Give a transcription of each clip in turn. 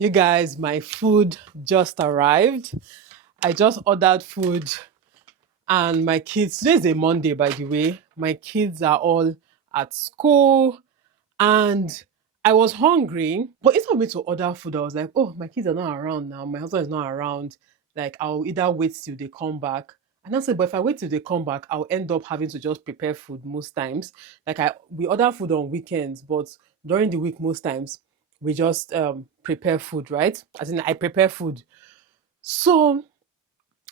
You guys, my food just arrived. I just ordered food and my kids, today's a Monday by the way. My kids are all at school and I was hungry, but instead of me to order food, I was like, oh, my kids are not around now. My husband is not around. Like, I'll either wait till they come back. And I said, but if I wait till they come back, I'll end up having to just prepare food most times. We order food on weekends, but during the week, most times, we just prepare food, right? As in, I prepare food. So,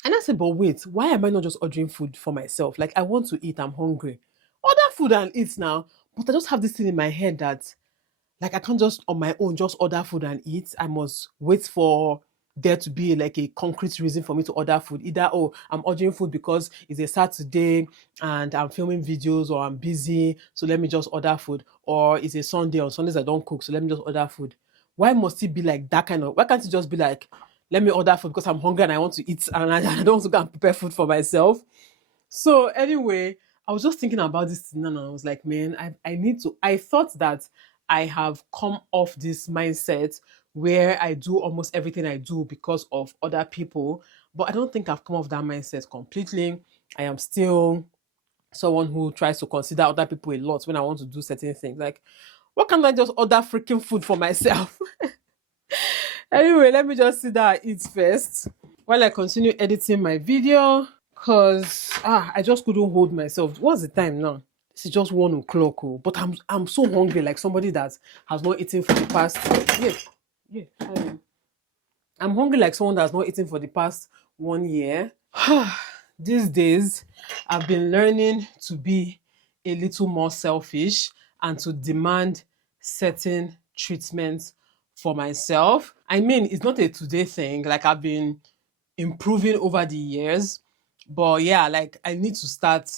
and I said, but wait, why am I not just ordering food for myself? Like, I want to eat, I'm hungry. Order food and eat now. But I just have this thing in my head that like I can't just on my own just order food and eat. I must wait for there to be like a concrete reason for me to order food. Either oh, I'm ordering food because it's a Saturday and I'm filming videos or I'm busy, so let me just order food. Or it's a Sunday, on Sundays I don't cook, so let me just order food. Why must it be like that kind of why can't it just be like let me order food because I'm hungry and I want to eat and I don't want to go and prepare food for myself? So anyway, I was just thinking about this thing and I was like, man, I need to. I thought that I have come off this mindset where I do almost everything I do because of other people, but I don't think I've come off that mindset completely. I am still someone who tries to consider other people a lot when I want to do certain things. Like, what can't I just order freaking food for myself? Anyway, let me just sit down and eat first while I continue editing my video. Cause I just couldn't hold myself. What's the time now? This is just 1 o'clock. Oh, but I'm so hungry, like somebody that has not eaten for the past yeah, yeah. I'm hungry like someone that's not eaten for the past 1 year. These days, I've been learning to be a little more selfish and to demand certain treatments for myself. I mean, it's not a today thing. Like I've been improving over the years, but yeah, like I need to start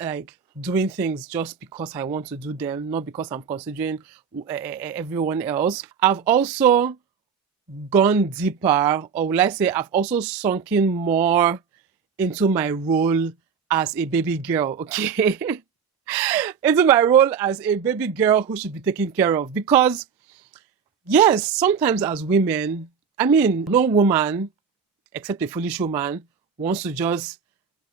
like doing things just because I want to do them, not because I'm considering everyone else. I've also gone deeper, or will I say, I've also sunken more into my role as a baby girl, okay? Into my role as a baby girl who should be taken care of. Because, yes, sometimes as women, I mean, no woman, except a foolish woman, wants to just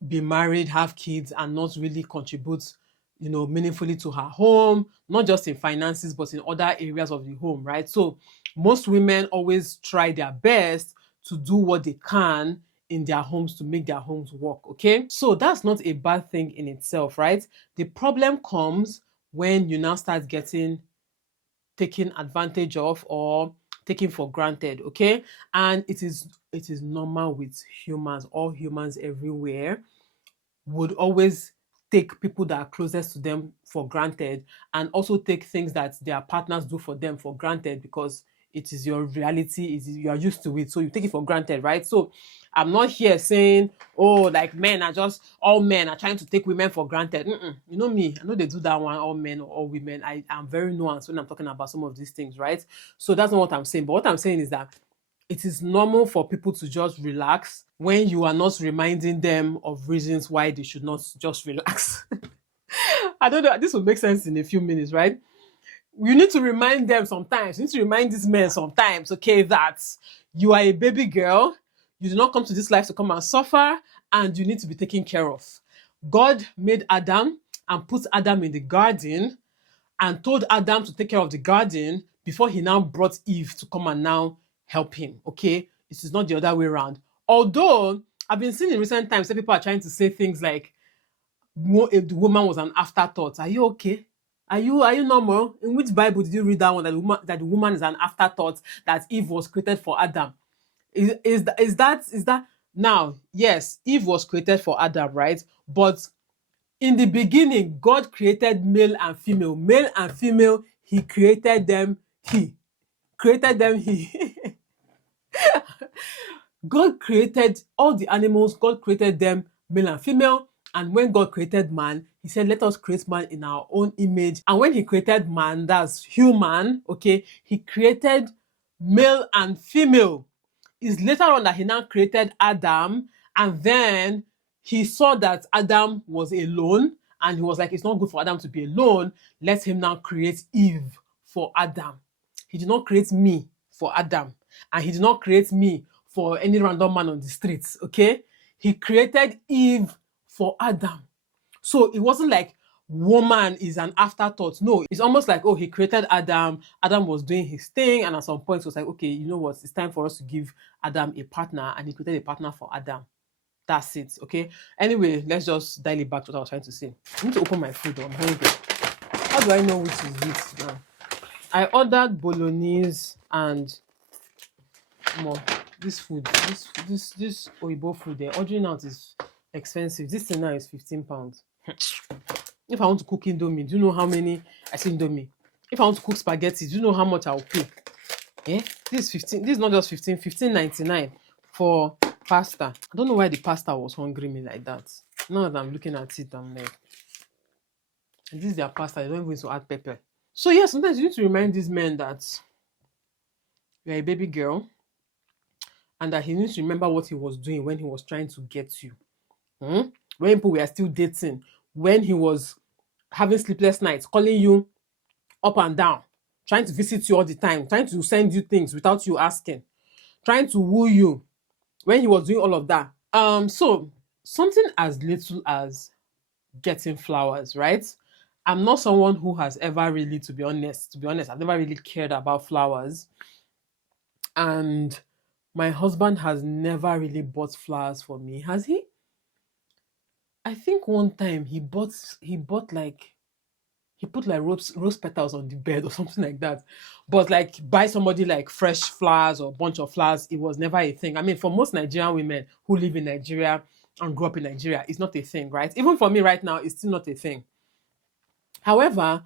be married, have kids, and not really contribute, meaningfully to her home, not just in finances, but in other areas of the home, right? So most women always try their best to do what they can in their homes to make their homes work, okay? So that's not a bad thing in itself, right? The problem comes when you now start getting taken advantage of or taken for granted, okay? And it is normal with humans, all humans everywhere would always take people that are closest to them for granted and also take things that their partners do for them for granted because it is your reality, you are used to it, so you take it for granted, right? So I'm not here saying, oh, like all men are trying to take women for granted. You know me, I know they do that one, all men or all women. I am very nuanced when I'm talking about some of these things, right? So that's not what I'm saying. But what I'm saying is that it is normal for people to just relax when you are not reminding them of reasons why they should not just relax. I don't know, this will make sense in a few minutes, right? You need to remind them sometimes. You need to remind these men sometimes, okay, that you are a baby girl. You do not come to this life to come and suffer, and you need to be taken care of. God made Adam and put Adam in the garden and told Adam to take care of the garden before he now brought Eve to come and now help him. Okay, it is not the other way around. Although I've been seeing in recent times that people are trying to say things like if the woman was an afterthought. Are you okay? Are you normal? In which Bible did you read that one that the woman is an afterthought, that Eve was created for Adam? Is that now? Yes, Eve was created for Adam, right? But in the beginning, God created male and female. Male and female, He created them. He created them. He God created all the animals. God created them male and female. And when God created man, He said, let us create man in our own image. And when He created man, that's human, okay, He created male and female. It's later on that He now created Adam. And then He saw that Adam was alone. And He was like, it's not good for Adam to be alone. Let Him now create Eve for Adam. He did not create me for Adam, and he did not create me for any random man on the streets. Okay, he created Eve for Adam. So it wasn't like woman is an afterthought. No, it's almost like, oh, he created Adam. Adam was doing his thing, and at some point, it was like, okay, you know what? It's time for us to give Adam a partner, and he created a partner for Adam. That's it. Okay. Anyway, let's just dial it back to what I was trying to say. I need to open my food. I'm hungry. How do I know which is which now? I ordered bolognese and more. This food, this Oibo food, they're ordering out is expensive. This thing now is £15. If I want to cook Indomie, do you know how many I say Indomie? If I want to cook spaghetti, do you know how much I'll pay? Eh? This is 15. This is not just 15.99 for pasta. I don't know why the pasta was hungry me like that. Now that I'm looking at it, I'm like, this is their pasta. They don't even need to add pepper. So yeah, sometimes you need to remind these men that you're a baby girl, and that he needs to remember what he was doing when he was trying to get you. When people were still dating, when he was having sleepless nights, calling you up and down, trying to visit you all the time, trying to send you things without you asking, trying to woo you, when he was doing all of that. So something as little as getting flowers, right? I'm not someone who has ever really, to be honest, I've never really cared about flowers. And my husband has never really bought flowers for me, has he? I think one time he put like rose petals on the bed or something like that. But like buy somebody like fresh flowers or bunch of flowers, it was never a thing. I mean, for most Nigerian women who live in Nigeria and grew up in Nigeria, it's not a thing, right? Even for me right now, it's still not a thing. However,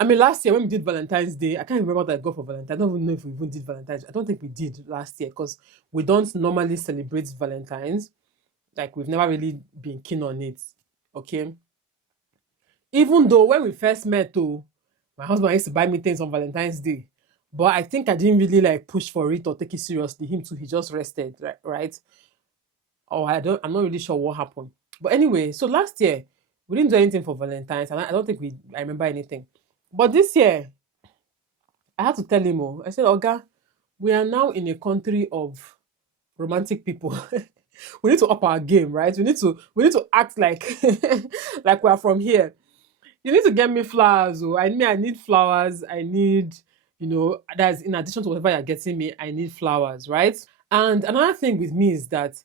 I mean, last year when we did Valentine's Day, I can't remember what I got for Valentine's. I don't even know if we even did Valentine's. I don't think we did last year because we don't normally celebrate Valentine's. Like, we've never really been keen on it. Okay. Even though when we first met, oh, my husband used to buy me things on Valentine's Day. But I think I didn't really like push for it or take it seriously. Him too, he just rested, right? Or I'm not really sure what happened. But anyway, so last year we didn't do anything for Valentine's, and I don't think I remember anything. But this year, I had to tell him, oh, I said, Oga, we are now in a country of romantic people. We need to up our game, right? We need to act like like we are from here. You need to get me flowers. Oh, I need flowers. I need, that's in addition to whatever you're getting me, I need flowers, right? And another thing with me is that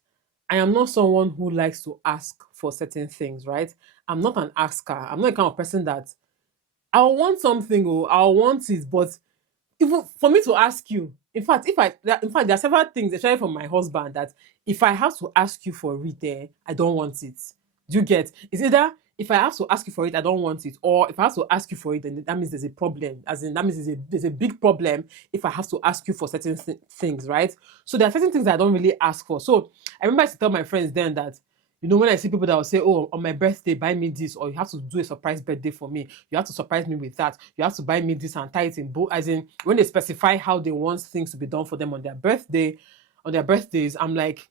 I am not someone who likes to ask for certain things, right? I'm not an asker. I'm not the kind of person that I'll want something, or I'll want it, but even for me to ask you, in fact, there are several things, especially from my husband, that if I have to ask you for it, I don't want it. Do you get? It's either if I have to ask you for it, I don't want it, or if I have to ask you for it, then that means there's a problem. As in, that means there's a big problem if I have to ask you for certain things, right? So there are certain things that I don't really ask for. So I remember I used to tell my friends then that, when I see people that will say, oh, on my birthday, buy me this, or you have to do a surprise birthday for me. You have to surprise me with that. You have to buy me this and tie it in both. As in, when they specify how they want things to be done for them on their birthday, on their birthdays, I'm like,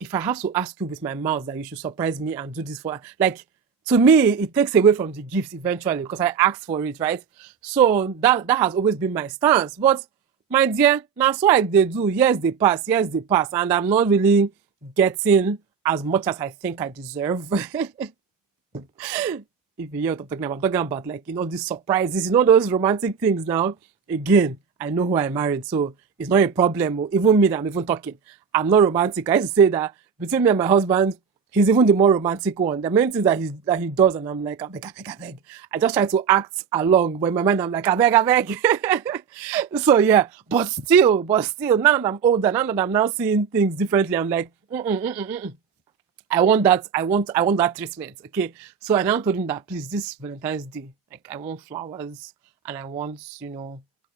if I have to ask you with my mouth that you should surprise me and do this for, like, to me, it takes away from the gifts eventually because I asked for it, right? So that has always been my stance. But my dear, now so they do. Yes, they pass. Yes, they pass. And I'm not really getting as much as I think I deserve. If you hear what I'm talking about like, these surprises, those romantic things now. Again, I know who I married, so it's not a problem. Even me that I'm even talking, I'm not romantic. I used to say that between me and my husband, he's even the more romantic one. The main things that he does, and I'm like, I beg, I beg, I beg. I just try to act along, but in my mind, I'm like, I beg, I beg. So yeah, but still, now that I'm older, now that I'm now seeing things differently, I'm like, I want that. I want that treatment. Okay. So I now told him that, please, this Valentine's Day, like, I want flowers, and I want,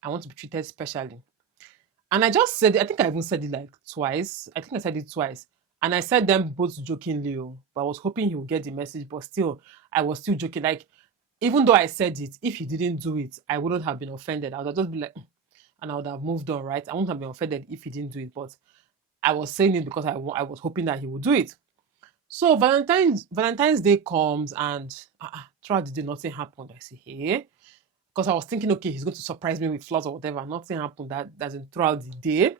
I want to be treated specially. And I just said it, I think I even said it like twice. I think I said it twice. And I said them both jokingly, but I was hoping he would get the message. But still, I was still joking. Like, even though I said it, if he didn't do it, I wouldn't have been offended. I would have just be like, and I would have moved on, right? I wouldn't have been offended if he didn't do it. But I was saying it because I was hoping that he would do it. So Valentine's Day comes, and throughout the day nothing happened. I say, hey, because I was thinking, okay, he's going to surprise me with flowers or whatever. Nothing happened that doesn't throughout the day.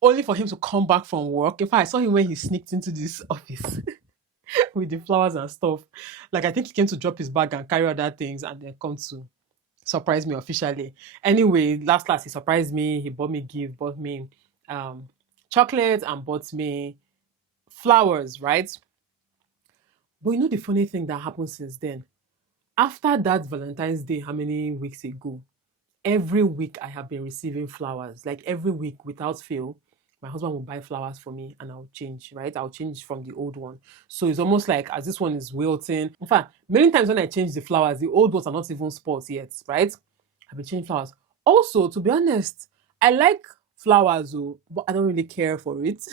Only for him to come back from work. In fact, I saw him when he sneaked into this office with the flowers and stuff. Like I think he came to drop his bag and carry other things and then come to surprise me officially. Anyway, last he surprised me. He bought me gift, bought me um chocolate and bought me flowers, right? But you know the funny thing that happened since then? After that Valentine's Day, how many weeks ago? Every week I have been receiving flowers. Like every week without fail, my husband will buy flowers for me and I'll change, right? I'll change from the old one. So it's almost like as this one is wilting. In fact, many times when I change the flowers, the old ones are not even spots yet, right? I've been changing flowers. Also, to be honest, I like flowers, oh, but I don't really care for it.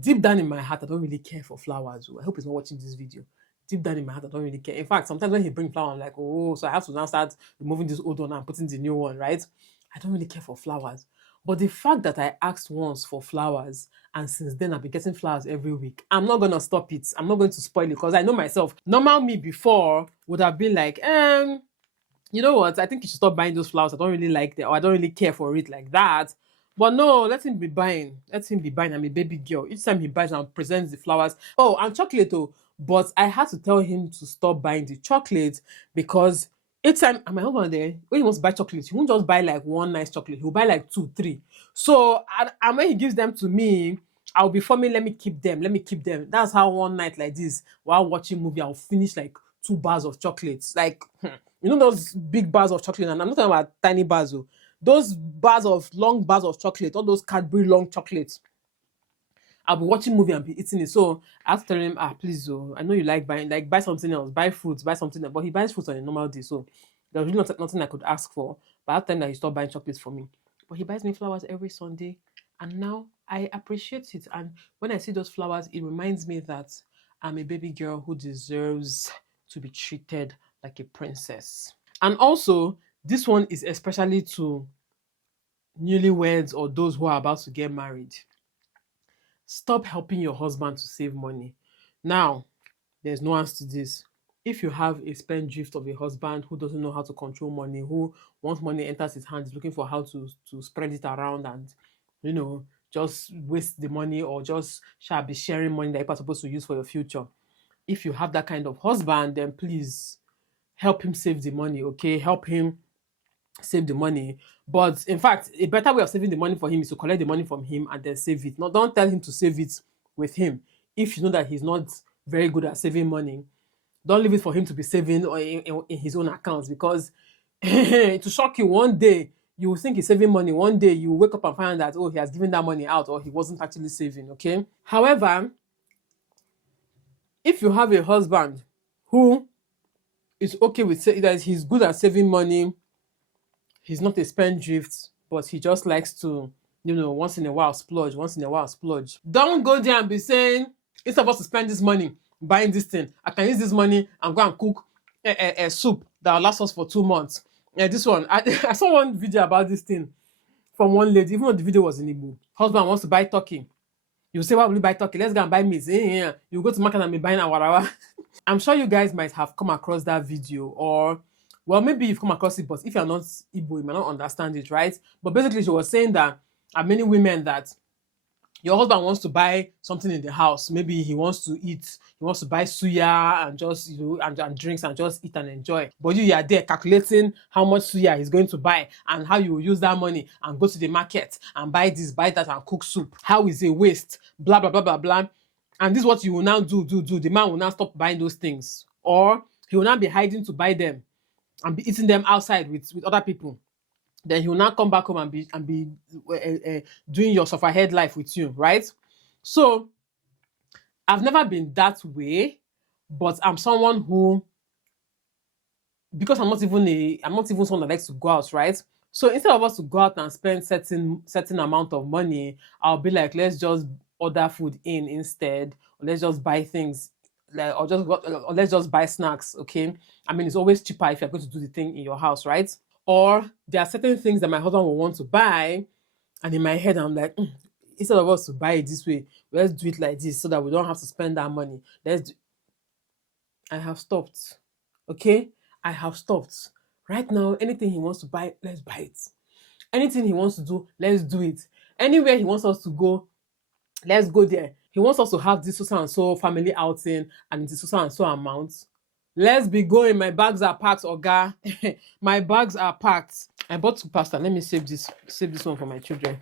Deep down in my heart, I don't really care for flowers. Oh. I hope he's not watching this video. Deep down in my heart, I don't really care. In fact, sometimes when he brings flower, I'm like, oh, so I have to now start removing this old one and putting the new one, right? I don't really care for flowers. But the fact that I asked once for flowers and since then I've been getting flowers every week, I'm not gonna stop it. I'm not going to spoil it because I know myself. Normal me before would have been like, you know what? I think you should stop buying those flowers. I don't really like them, or I don't really care for it like that. But no, let him be buying. Let him be buying. I'm a baby girl. Each time he buys and presents the flowers. Oh, and chocolate, oh. But I had to tell him to stop buying the chocolate because each time, and my husband there, when he wants to buy chocolate, he won't just buy like one nice chocolate. He'll buy like two, three. So, and when he gives them to me, I'll be forming, let me keep them, let me keep them. That's how one night like this, while watching movie, I'll finish like 2 bars of chocolates. Like, you know those big bars of chocolate, and I'm not talking about tiny bars, oh. Those long bars of chocolate, all those Cadbury long chocolates. I'll be watching movie and be eating it. So I have to tell him, please, oh, I know you like buying, like buy something else, buy fruits, buy something else. But he buys fruits on a normal day, so there was really nothing I could ask for. But I have to tell him that he stopped buying chocolates for me. But he buys me flowers every Sunday, and now I appreciate it. And when I see those flowers, it reminds me that I'm a baby girl who deserves to be treated like a princess. And also, this one is especially to newlyweds or those who are about to get married. Stop helping your husband to save money. Now, there's no answer to this. If you have a spendthrift of a husband who doesn't know how to control money, who once money enters his hand is looking for how to spread it around and just waste the money or just shall be sharing money that you're supposed to use for your future. If you have that kind of husband, then please help him save the money, okay? Help him save the money. But in fact, a better way of saving the money for him is to collect the money from him and then save it. No, don't tell him to save it with him. If you know that he's not very good at saving money, don't leave it for him to be saving in his own accounts because to shock you, one day you will think he's saving money. One day you wake up and find that, oh, he has given that money out or he wasn't actually saving, okay? However, if you have a husband who is okay with that he's good at saving money, he's not a spendthrift, but he just likes to, once in a while splurge, once in a while splurge. Don't go there and be saying, instead of us to spend this money buying this thing, I can use this money and go and cook a soup that will last us for 2 months. This one, I saw one video about this thing from one lady, even though the video was in Igbo. Husband wants to buy turkey. You say, why will you buy turkey? Let's go and buy meat. Yeah. You go to market and be buying awarawa. I'm sure you guys might have come across that video, or well, maybe you've come across it, but if you're not Igbo, you might not understand it, right? But basically, she was saying that many women that your husband wants to buy something in the house. Maybe he wants to eat, he wants to buy suya and just, and drinks and just eat and enjoy. But you are there calculating how much suya he's going to buy and how you will use that money and go to the market and buy this, buy that and cook soup. How is it waste? Blah, blah, blah, blah, blah. And this is what you will now do. The man will now stop buying those things. Or he will now be hiding to buy them and be eating them outside with other people. Then he will now come back home and be doing your suffer head life with you, right? So I've never been that way, but I'm someone who, because I'm not even someone that likes to go out, right? So instead of us to go out and spend certain amount of money, I'll be like, let's just order food in instead, or let's just buy things, or let's just buy snacks, okay? I mean, it's always cheaper if you're going to do the thing in your house, right? Or there are certain things that my husband will want to buy, and in my head I'm like, instead of us to buy it this way, let's do it like this so that we don't have to spend that money. I have stopped. Okay? I have stopped. Right now, anything he wants to buy, let's buy it. Anything he wants to do, let's do it. Anywhere he wants us to go, let's go there. He wants us to have this so and so family outing and it is so and so amount. Let's be going. My bags are packed, Oga. My bags are packed. I bought two pasta. Let me save this one for my children.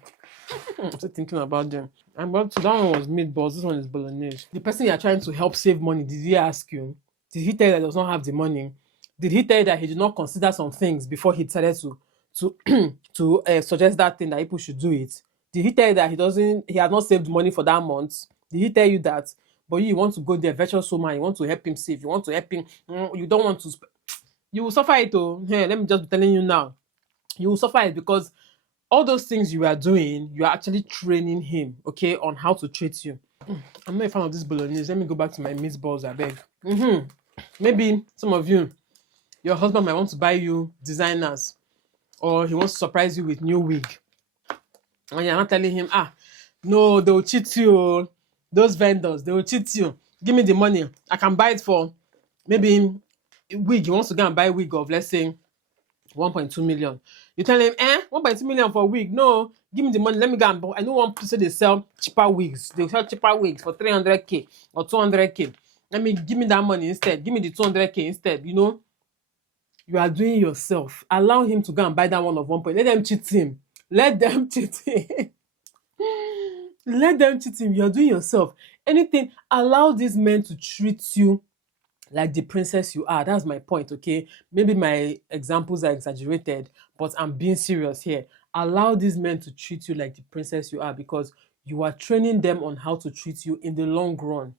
I'm still thinking about them. I bought two. That one was meatballs. This one is bolognese. The person you're trying to help save money, did he ask you? Did he tell you that he does not have the money? Did he tell you that he did not consider some things before he decided to suggest that thing that people should do it? Did he tell you that he has not saved money for that month? Did he tell you that? But you want to go there, virtuous woman, you want to help him save, you want to help him, you don't want to, you will suffer it. Oh, hey, let me just be telling you now, you will suffer it because all those things you are doing, you are actually training him, okay, on how to treat you. I'm not a fan of this bolognese. Let me go back to my meatballs, I beg. Maybe some of you, your husband might want to buy you designers, or he wants to surprise you with new wig. And you're not telling him, no, they will cheat you. Those vendors, they will cheat you. Give me the money. I can buy it for maybe wig. He wants to go and buy a wig of, let's say, 1.2 million. You tell him, 1.2 million for a wig. No, give me the money. Let me go and buy. I know one place they sell cheaper wigs. They sell cheaper wigs for 300k or 200k. Give me that money instead. Give me the 200k instead. You know, you are doing yourself. Allow him to go and buy that one of 1 point. Let them cheat him. Let them cheat him. Let them cheat him. You are doing yourself. Anything. Allow these men to treat you like the princess you are. That's my point, okay? Maybe my examples are exaggerated, but I'm being serious here. Allow these men to treat you like the princess you are because you are training them on how to treat you in the long run.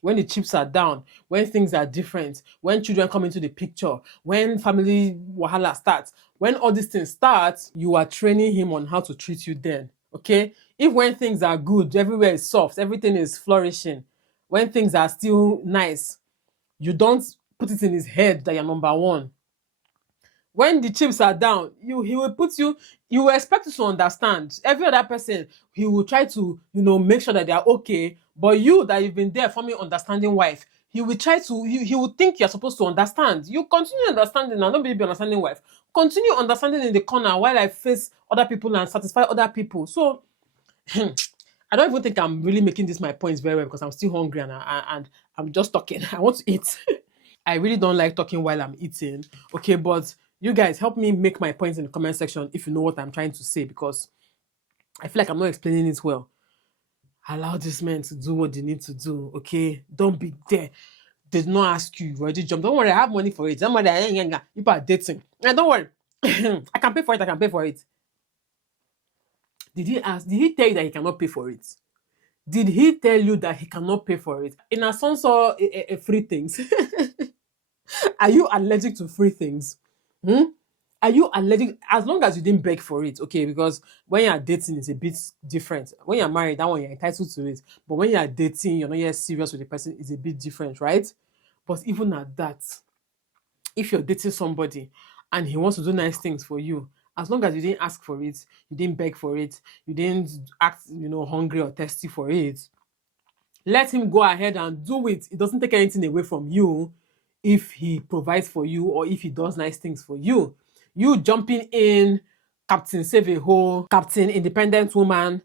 When the chips are down, when things are different, when children come into the picture, when family wahala starts, when all these things start, you are training him on how to treat you then, okay? If when things are good, everywhere is soft, everything is flourishing, when things are still nice, you don't put it in his head that you're number one. When the chips are down, he will put you, you will expect you to understand. Every other person, he will try to, make sure that they are okay. But you that you've been there for me, understanding wife, he will try to, he will think you're supposed to understand. You continue understanding now, don't be understanding wife. Continue understanding in the corner while I face other people and satisfy other people. So I don't even think I'm really making this my points very well because I'm still hungry and I'm just talking. I want to eat. I really don't like talking while I'm eating. Okay, but you guys help me make my points in the comment section if you know what I'm trying to say because I feel like I'm not explaining it well. Allow these men to do what they need to do, okay? Don't be there. They did not ask you. You already jumped. Don't worry, I have money for it. Don't worry, people are dating. Don't worry. I can pay for it. I can pay for it. Did he ask? Did he tell you that he cannot pay for it? Did he tell you that he cannot pay for it? In a sense of free things. Are you allergic to free things? Are you allergic? As long as you didn't beg for it, okay? Because when you're dating, it's a bit different. When you're married, that one you're entitled to it. But when you're dating, you're not yet serious with the person, it's a bit different, right? But even at that, if you're dating somebody and he wants to do nice things for you, as long as you didn't ask for it, you didn't beg for it, you didn't act, hungry or thirsty for it, let him go ahead and do it. It doesn't take anything away from you if he provides for you or if he does nice things for you. You jumping in, Captain Save a Hole, Captain Independent Woman,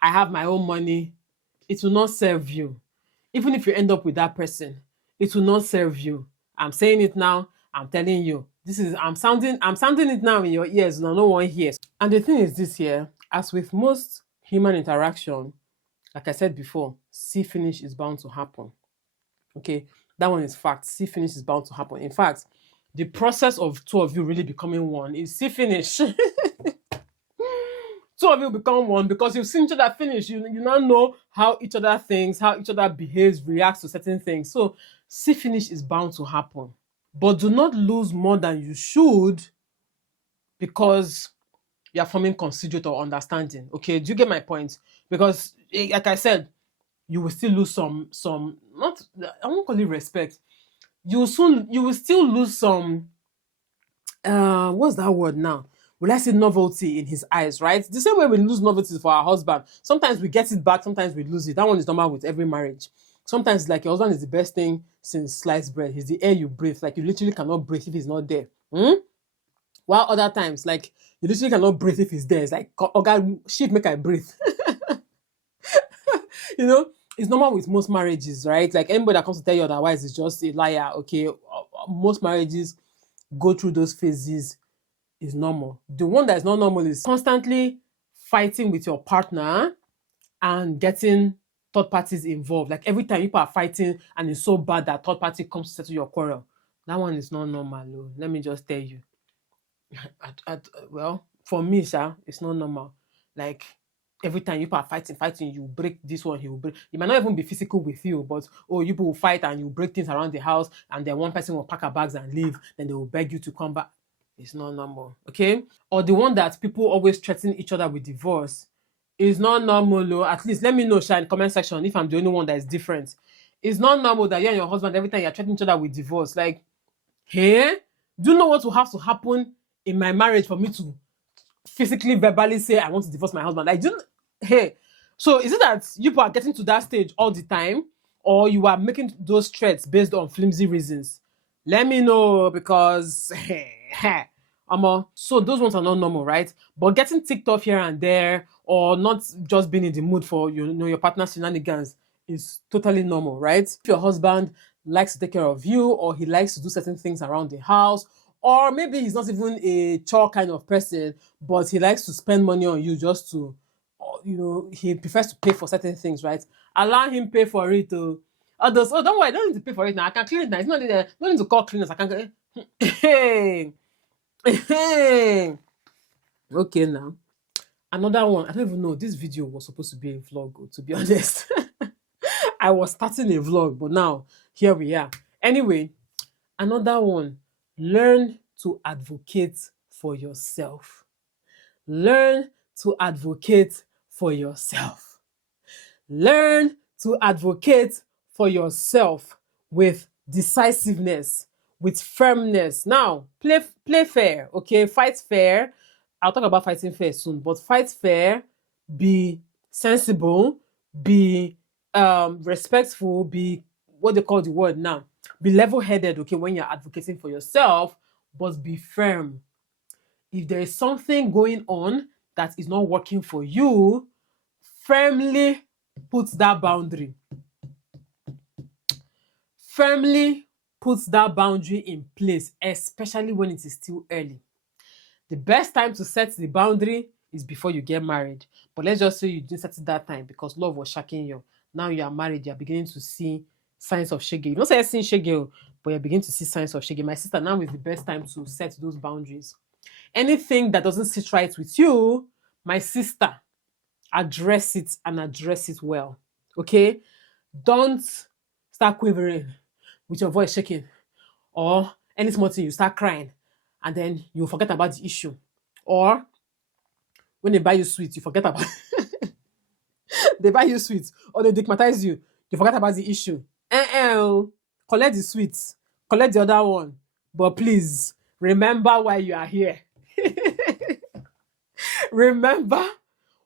I have my own money, it will not serve you. Even if you end up with that person, it will not serve you. I'm saying it now, I'm telling you. I'm sounding it now in your ears, no one hears. And the thing is this here, as with most human interaction, like I said before, see finish is bound to happen. Okay, that one is fact. See finish is bound to happen. In fact, the process of two of you really becoming one is see finish. Two of you become one because you've seen each other finish. You now know how each other thinks, how each other behaves, reacts to certain things. So see finish is bound to happen. But do not lose more than you should because you are forming considerate or understanding. Okay, do you get my point? Because like I said, you will still lose some not, I won't call it respect. You will still lose some what's that word now? Will I say novelty in his eyes, right? The same way we lose novelty for our husband. Sometimes we get it back, sometimes we lose it. That one is normal with every marriage. Sometimes like your husband is the best thing since sliced bread. He's the air you breathe. Like you literally cannot breathe if he's not there. While other times, like, you literally cannot breathe if it's there. It's like, oh God, shit, make I breathe. You know, it's normal with most marriages, right? Like, anybody that comes to tell you otherwise is just a liar, okay? Most marriages go through those phases, is normal. The one that is not normal is constantly fighting with your partner and getting third parties involved. Like, every time people are fighting and it's so bad that third party comes to settle your quarrel. That one is not normal, oh. Let me just tell you. Well, for me, sir, it's not normal. Like, every time you are fighting, you break this one, he will break. It might not even be physical with you, but you people will fight and you break things around the house, and then one person will pack her bags and leave, then they will beg you to come back. It's not normal, okay? Or the one that people always threaten each other with divorce is not normal, though. At least let me know, Sha, in the comment section if I'm the only one that is different. It's not normal that you and your husband, every time you're threatening each other with divorce. Like, hey, do you know what will have to happen in my marriage for me to physically, verbally say I want to divorce my husband? Like, hey, so is it that you are getting to that stage all the time, or you are making those threats based on flimsy reasons? Let me know, because so those ones are not normal, right? But getting ticked off here and there, or not just being in the mood for your partner's shenanigans, is totally normal, right? If your husband likes to take care of you, or he likes to do certain things around the house, or maybe he's not even a chore kind of person, but he likes to spend money on you just to, he prefers to pay for certain things, right? Allow him pay for it. Others, don't worry, I don't need to pay for it now. I can clean it now. It's not need, no need to call cleaners. I can. Hey, hey. Okay, now another one. I don't even know. This video was supposed to be a vlog, to be honest. I was starting a vlog, but now here we are. Anyway, another one. Learn to advocate for yourself. Learn to advocate for yourself. Learn to advocate for yourself with decisiveness, with firmness. Now, play fair, okay? Fight fair. I'll talk about fighting fair soon, but fight fair, be sensible, be respectful, be what they call the word now. Be level-headed, okay, when you're advocating for yourself, but be firm. If there is something going on that is not working for you, firmly put that boundary. Firmly put that boundary in place, especially when it is still early. The best time to set the boundary is before you get married. But let's just say you didn't set it that time because love was shaking you. Now you are married, you're beginning to see signs of shege. You don't say you're seeing shege, but you're beginning to see signs of shege. My sister, now is the best time to set those boundaries. Anything that doesn't sit right with you, my sister, address it, and address it well. Okay? Don't start quivering with your voice shaking, or any small thing you start crying and then you forget about the issue. Or when they buy you sweets, you forget about they buy you sweets, or they stigmatize you, you forget about the issue. Collect the sweets, collect the other one, but please remember why you are here. Remember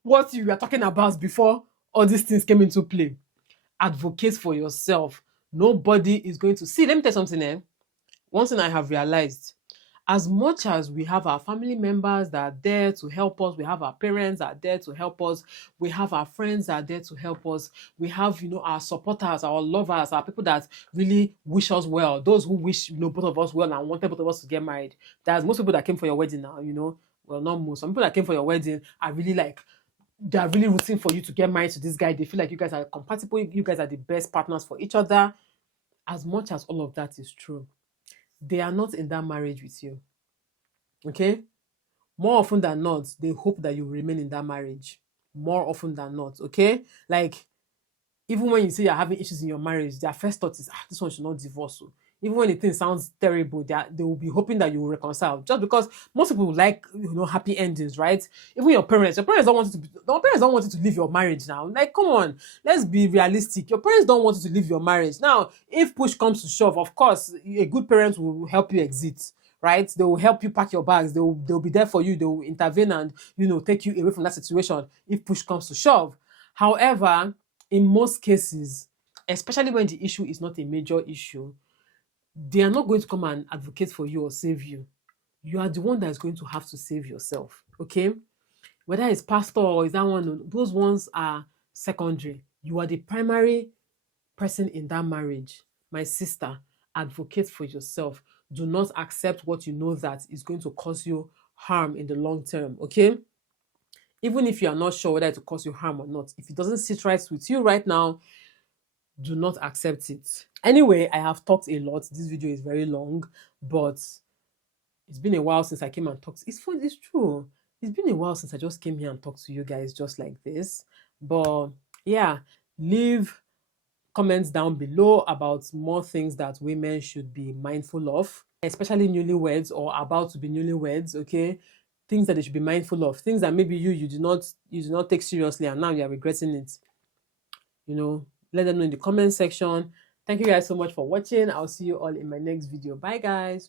what you were talking about before all these things came into play. Advocate for yourself. Nobody is going to see. Let me tell you something. One thing I have realized, as much as we have our family members that are there to help us, we have our parents that are there to help us, we have our friends that are there to help us, we have, our supporters, our lovers, our people that really wish us well, those who wish, both of us well and wanted both of us to get married. There's most people that came for your wedding now, well, not most. Some people that came for your wedding are really they are really rooting for you to get married to this guy. They feel like you guys are compatible, you guys are the best partners for each other. As much as all of that is true, they are not in that marriage with you. Okay? More often than not, they hope that you remain in that marriage. More often than not. Okay? Like, even when you say you're having issues in your marriage, their first thought is, this one should not divorce. So even when the thing sounds terrible, they will be hoping that you will reconcile. Just because most people like, happy endings, right? Even your parents don't want you to leave your marriage now. Like, come on, let's be realistic. Your parents don't want you to leave your marriage. Now, if push comes to shove, of course, a good parent will help you exit, right? They will help you pack your bags. They'll be there for you. They will intervene and, take you away from that situation if push comes to shove. However, in most cases, especially when the issue is not a major issue, they are not going to come and advocate for you or save you. you are the one that is going to have to save yourself. Okay, whether it's pastor or is that one, those ones are secondary. You are the primary person in that marriage. My sister, advocate for yourself. Do not accept what you know that is going to cause you harm in the long term. Okay, even if you are not sure whether it will cause you harm or not, if it doesn't sit right with you right now, do not accept it. Anyway, I have talked a lot. This video is very long, but it's been a while since I came and talked. It's fun, it's true. It's been a while since I just came here and talked to you guys just like this. But yeah, leave comments down below about more things that women should be mindful of, especially newlyweds or about to be newlyweds. Okay, things that they should be mindful of, things that maybe you do not take seriously and now you are regretting it. Let them know in the comment section. Thank you guys so much for watching. I'll see you all in my next video. Bye guys.